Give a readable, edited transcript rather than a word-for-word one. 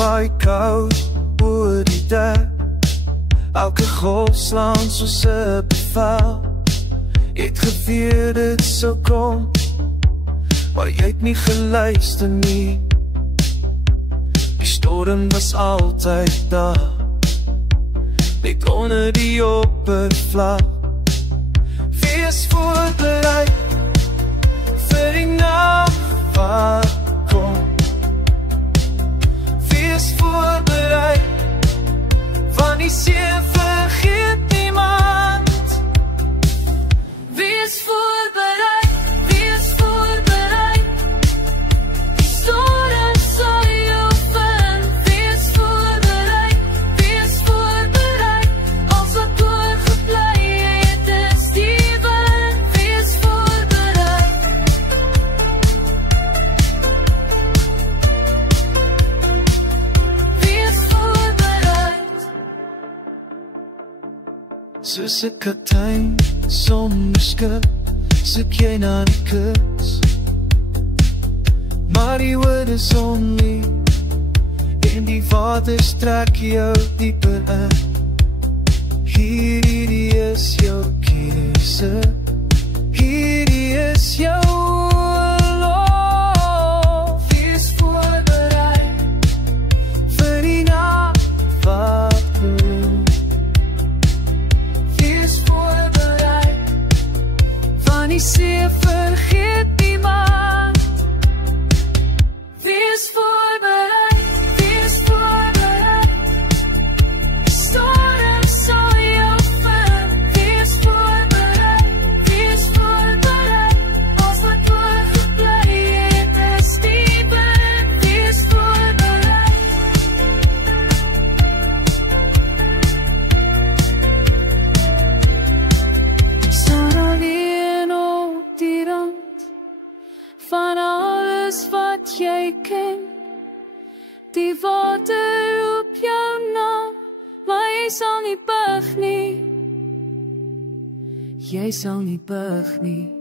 waai koud oor die dek. Elke golf slaan soos 'n bevel. Het geweet dit sou kom, maar jy het nie geluister nie. Die storm was altyd daar, net onder die oppervlak. Wees voorbereid vir die nag wat kom. Wees voorbereid, van die see vergeet niemand. Wees voorbereid, wees voorbereid. Die storm sal jou vind. Wees voorbereid, wees voorbereid. Als wat oorgebly het is die wind. Wees voorbereid. Wees voorbereid. Soos 'n kaptein sonder skip, soek jy na die kus. Maar die wind is om nie, en die water trek jou dieper in. Hierdie is jou keuse, hierdie is jou lof. Wees voorbereid vir die nag wat kom. Wees voorbereid, van die see vergeet niemand. Wees voorbereid, wees voorbereid. Die storm sal jou vind. Wees voorbereid, wees voorbereid. Als wat oorgebly het is die wind. Wees voorbereid. Staan alleen op die rand van alles wat jy ken. Die water roep jou naam, maar jy sal nie buig nie. Jy sal nie buig nie.